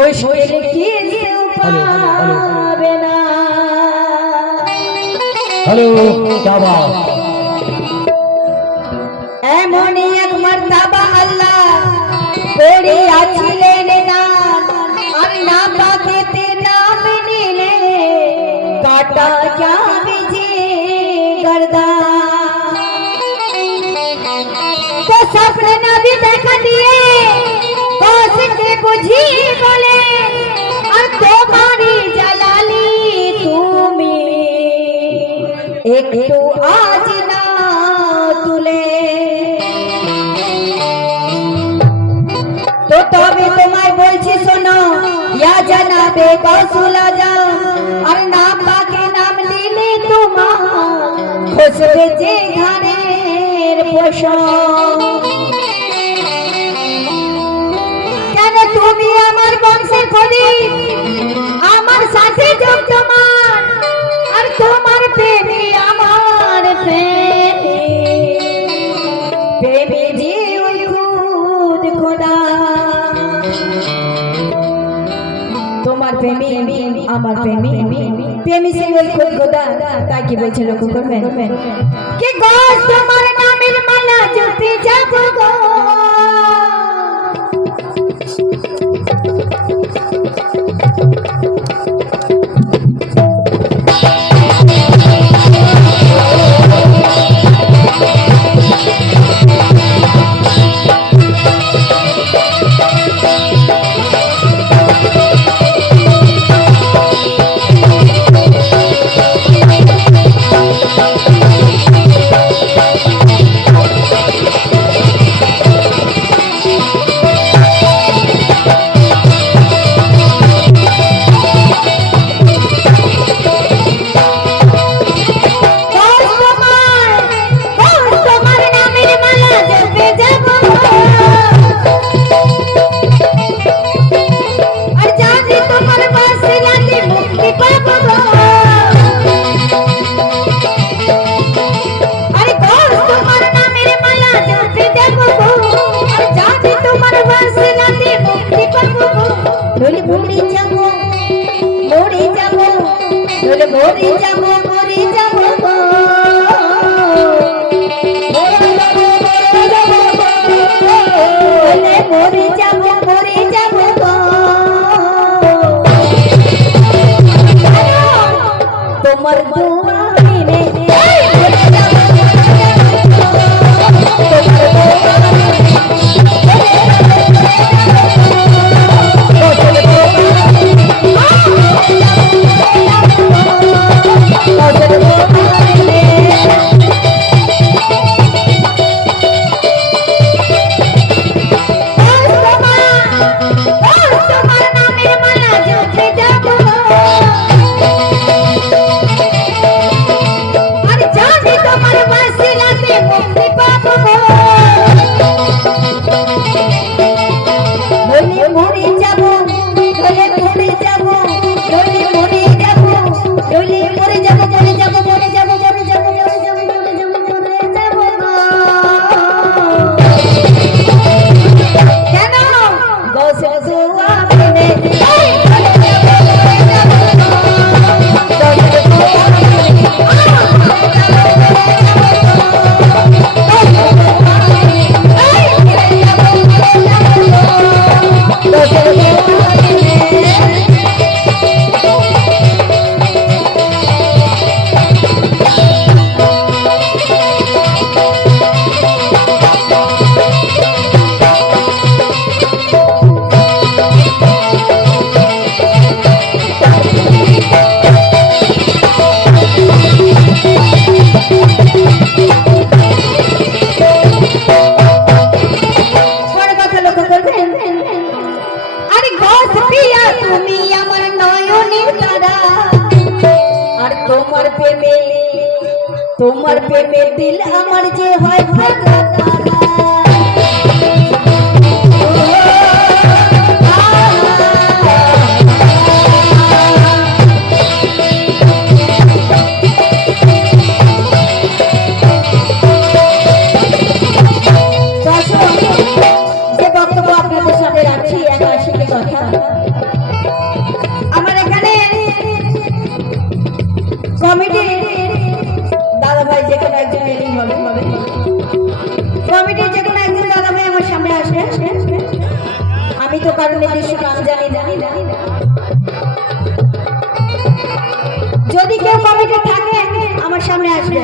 मुश्किल किसी पावे ना। हेलो क्या बात एमोनी एक मर्तबा अल्लाह कोड़ी आछी लेने दान और ना पाके ते नाम नीले काटा क्या बिजी गर्दा तो सपने ना भी देखा दिए कोशिश बुझी बोले और तुम्हारी जलाली तुमी एक तो आज ना तुले तो तभी तुम्हारे बोलছি শোনো या जनाबे गौसुल आजम और नाम पाके नाम दिले तुम्हार खुशबू जे घरेर पोषण তুমি আমার বংশের খনি আমার সাথে যোগ তোমার আর তোমার প্রেমী আমার প্রেমী জি ওই খুদ খোদা তোমার প্রেমী আমার প্রেমী প্রেমী সে ওই খুদ খোদা তাই কি বলছে লক্ষ্য করবেন কি গো তোমার নামের মালা জপে যাব গো তোমার প্রেমে দিল আমার যে হয় ফাটা যে বক্তব্য আপনাদের সামনে রাখছি 81 কথা আমার এখানে কমিটি দাদা ভাই যে কোনো একজন এলেই হবে কমিটির যে কোনো একজন দাদা ভাই আমার সামনে আসবে আমি তো কারণ নির্দিষ্ট নাম জানি না যদি কেউ কমিটি থাকে আমার সামনে আসবে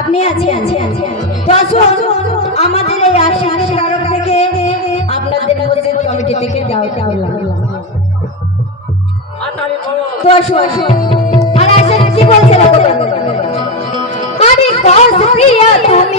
আপনি আছেন তো আসুন আমাদের এই আশীর্বাদের তরফ থেকে আপনাদের মধ্যে কমিটি থেকে দাওয়াত করলাম তো আসুন আর আসেন কি বলছেন আরে কস প্রিয়া তুমি